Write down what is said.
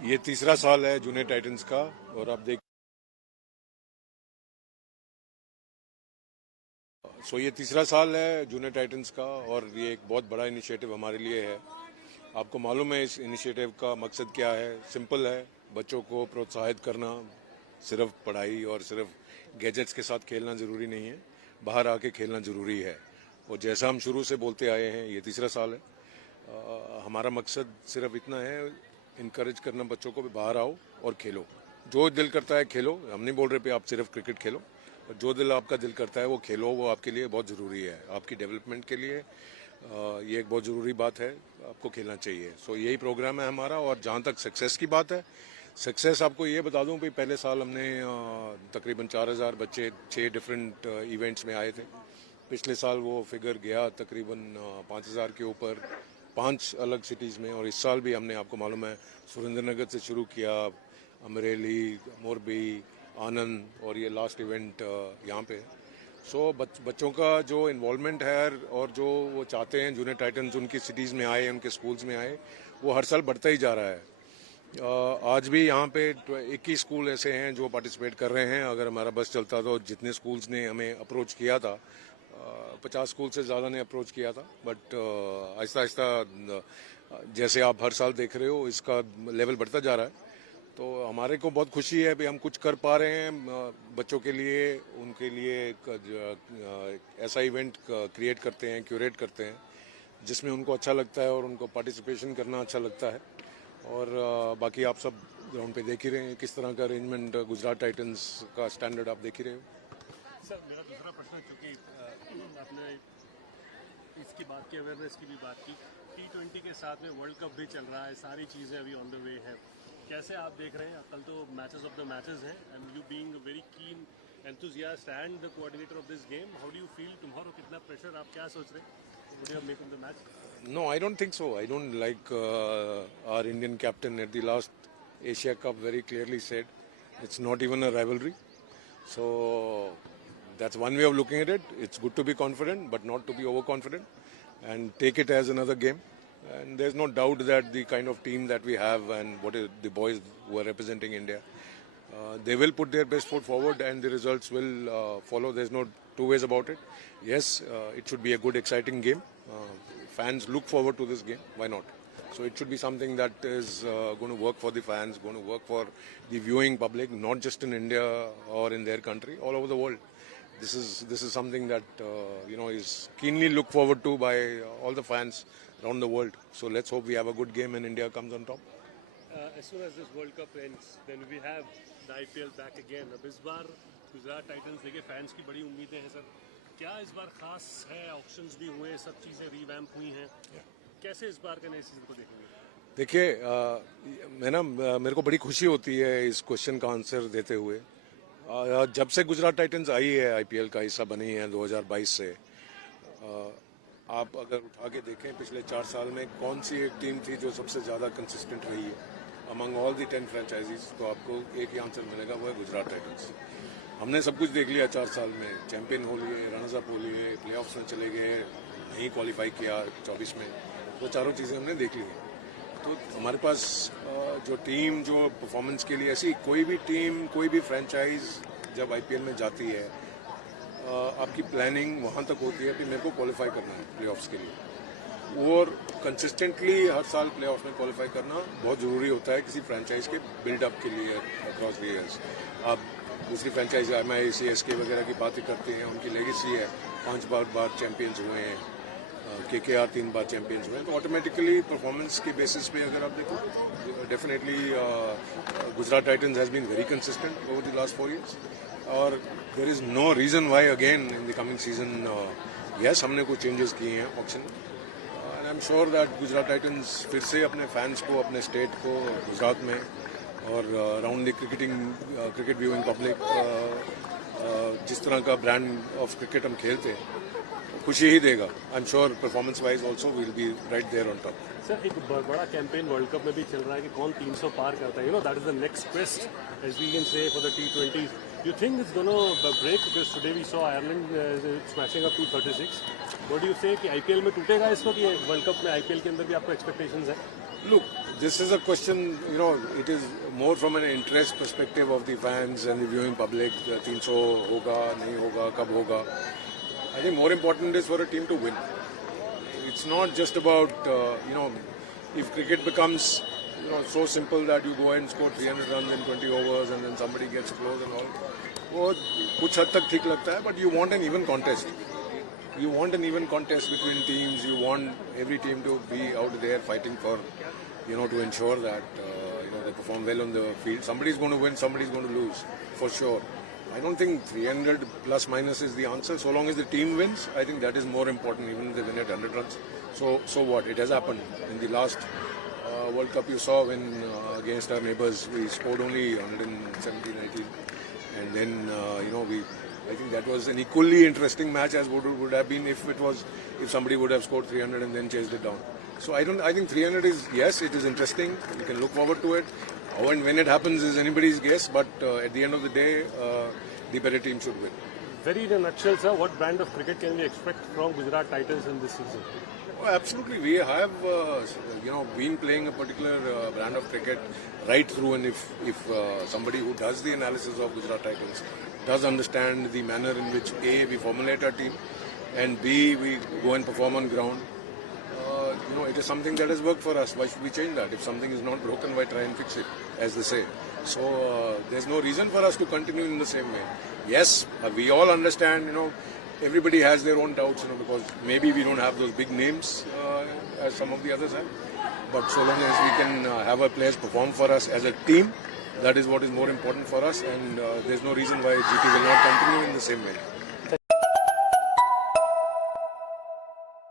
ये तीसरा साल है जूनियर टाइटंस का और आप देख ये तीसरा साल है जूनियर टाइटंस का और ये एक बहुत बड़ा इनिशिएटिव हमारे लिए है। आपको मालूम है इस इनिशिएटिव का मकसद क्या है? सिंपल है, बच्चों को प्रोत्साहित करना। सिर्फ पढ़ाई और सिर्फ गैजेट्स के साथ खेलना ज़रूरी नहीं है, बाहर आके खेलना ज़रूरी है। और जैसा हम शुरू से बोलते आए हैं, ये तीसरा साल है। हमारा मकसद सिर्फ इतना है, इनकरेज करना बच्चों को भी बाहर आओ और खेलो। जो दिल करता है खेलो, हम नहीं बोल रहे पे आप सिर्फ क्रिकेट खेलो, जो दिल आपका दिल करता है वो खेलो। वो आपके लिए बहुत ज़रूरी है, आपकी डेवलपमेंट के लिए ये एक बहुत ज़रूरी बात है, आपको खेलना चाहिए। यही प्रोग्राम है हमारा। और जहाँ तक सक्सेस की बात है, सक्सेस आपको ये बता दूं कि पहले साल हमने तकरीबन 4000 बच्चे 6 डिफरेंट इवेंट्स में आए थे। पिछले साल वो फिगर गया तकरीबन 5000 के ऊपर 5 अलग सिटीज़ में। और इस साल भी हमने, आपको मालूम है, सुरेंद्रनगर से शुरू किया, अमरेली, मोरबी, आनंद और ये लास्ट इवेंट यहाँ पे। बच्चों का जो इन्वॉल्वमेंट है और जो वो चाहते हैं जूनियर टाइटंस उनकी सिटीज़ में आए, उनके स्कूल्स में आए, वो हर साल बढ़ता ही जा रहा है। आज भी यहाँ पे 21 स्कूल ऐसे हैं जो पार्टिसिपेट कर रहे हैं। अगर हमारा बस चलता तो जितने स्कूल्स ने हमें अप्रोच किया था, 50 स्कूल से ज़्यादा ने अप्रोच किया था। बट आहिस्ता आहिस्ता जैसे आप हर साल देख रहे हो, इसका लेवल बढ़ता जा रहा है। तो हमारे को बहुत खुशी है कि हम कुछ कर पा रहे हैं बच्चों के लिए। उनके लिए एक ऐसा इवेंट क्रिएट करते हैं, क्यूरेट करते हैं, जिसमें उनको अच्छा लगता है और उनको पार्टिसिपेशन करना अच्छा लगता है। और बाकी आप सब ग्राउंड पे देख ही रहे हैं किस तरह का अरेंजमेंट गुजरात टाइटंस का स्टैंडर्ड आप देख ही रहे हो। सर, मेरा दूसरा प्रश्न, चूँकि आपने इसकी बात की, अवेयरनेस की भी बात की, T20 के साथ में वर्ल्ड कप भी चल रहा है, सारी चीज़ें अभी ऑन द वे है। कैसे आप देख रहे हैं? कल तो मैचेस ऑफ द मैचेस हैं and you being very keen enthusiast and the coordinator of this game, how do you feel tomorrow? कितना प्रेशर, आप क्या सोच रहे हैं? Would you make the match? No, I don't think so. I don't like our Indian captain at the last Asia Cup very clearly said it's not even a rivalry. So that's one way of looking at it. It's good to be confident, but not to be overconfident, and take it as another game. And there's no doubt that the kind of team that we have and what is the boys who are representing India, they will put their best foot forward and the results will follow. There's no two ways about it. Yes, it should be a good, exciting game. Fans look forward to this game. Why not? So it should be something that is going to work for the fans, going to work for the viewing public, not just in India or in their country, all over the world. This is something that is keenly looked forward to by all the fans around the world. So let's hope we have a good game and India comes on top. As soon as this World Cup ends, then we have the IPL back again. अब इस बार Gujarat Titans देखिए, fans की बड़ी उम्मीदें हैं sir. क्या इस बार खास है? ऑक्शंस भी हुए, सब चीज़ें रिवैम्प हुई हैं। कैसे इस बार का नए सीजन को देखेंगे? देखिए, मेरे को बड़ी खुशी होती है इस क्वेश्चन का आंसर देते हुए। जब से गुजरात टाइटंस आई है, IPL का हिस्सा बनी है 2022 से, आप अगर उठा के देखें पिछले 4 साल में कौन सी एक टीम थी जो सबसे ज़्यादा कंसिस्टेंट रही है अमंग ऑल दी 10 फ्रेंचाइजीज, तो आपको एक ही आंसर मिलेगा, वो है गुजरात टाइटंस। हमने सब कुछ देख लिया 4 साल में। चैंपियन हो लिए, रनर्स अप हो लिए, प्लेऑफ्स में चले गए, नहीं क्वालिफाई किया 24 में, वो चारों चीज़ें हमने देख ली हैं। तो हमारे पास जो टीम, जो परफॉर्मेंस के लिए, ऐसी कोई भी टीम, कोई भी फ्रेंचाइज जब IPL में जाती है, आपकी प्लानिंग वहाँ तक होती है कि मेरे को क्वालिफाई करना है प्लेऑफ्स के लिए। और कंसिस्टेंटली हर साल प्लेऑफ्स में क्वालिफाई करना बहुत ज़रूरी होता है किसी फ्रेंचाइज के बिल्डअप के लिए अक्रॉस द ईयर्स। आप दूसरी फ्रेंचाइज MI, CSK वगैरह की बातें करते हैं, उनकी लेगेसी है, 5 बार चैंपियंस हुए हैं, KKR 3 बार चैंपियंस हुए हैं। तो ऑटोमेटिकली परफॉर्मेंस के बेसिस पे अगर आप देखो, definitely Gujarat Titans has been very consistent over the last 4 years। और there is no reason why again in the coming season, yes हमने कुछ चेंजेस किए हैं option, and I am sure that Gujarat Titans फिर से अपने फैंस को, अपने स्टेट को, गुजरात में और around the cricket viewing public, जिस तरह का ब्रांड ऑफ क्रिकेट हम खेलते हैं, खुशी ही देगा। I am sure performance wise also will be right there on top. Sir, एक बड़ा कैंपेन वर्ल्ड कप में भी चल रहा है कि कौन 300 पार करता है। That is the next quest, as we can say, for the T20। You think it's going to break? Because today we saw Ireland smashing up 236. What do you say कि IPL में टूटेगा इसको, कि वर्ल्ड कप में IPL के अंदर भी आपको एक्सपेक्टेशंस है? Look, this is a question, you know, it is more from an interest perspective of the fans and the viewing public. 300 hoga, nahi hoga, kab hoga. I think more important is for a team to win. It's not just about, you know, if cricket becomes, you know, so simple that you go ahead and score 300 runs in 20 overs and then somebody gets close and all. वो कुछ हद तक ठीक लगता है, but you want an even contest. You want an even contest between teams. You want every team to be out there fighting for, you know, to ensure that you know, they perform well on the field. Somebody's going to win, somebody's going to lose, for sure. I don't think 300 plus minus is the answer. So long as the team wins, I think that is more important, even if they win at 100 runs. So what? It has happened. In the last World Cup, you saw when against our neighbours, we scored only 117, 19. And then, you know, I think that was an equally interesting match as would have been if somebody would have scored 300 and then chased it down. So I think 300 is, yes, it is interesting. You can look forward to it. How and when it happens is anybody's guess, but at the end of the day, the better team should win. Very in a nutshell, sir, what brand of cricket can we expect from Gujarat Titans in this season? Oh, absolutely. We have, you know, been playing a particular brand of cricket right through, and if somebody who does the analysis of Gujarat Titans does understand the manner in which A, we formulate our team, and B, we go and perform on ground, you know, it is something that has worked for us. Why should we change that? If something is not broken, why try and fix it, as they say? So there's no reason for us to continue in the same way. Yes, we all understand, you know, everybody has their own doubts, you know, because maybe we don't have those big names as some of the others have. But so long as we can have our players perform for us as a team, that is what is more important for us, and there's no reason why GT will not continue in the same way.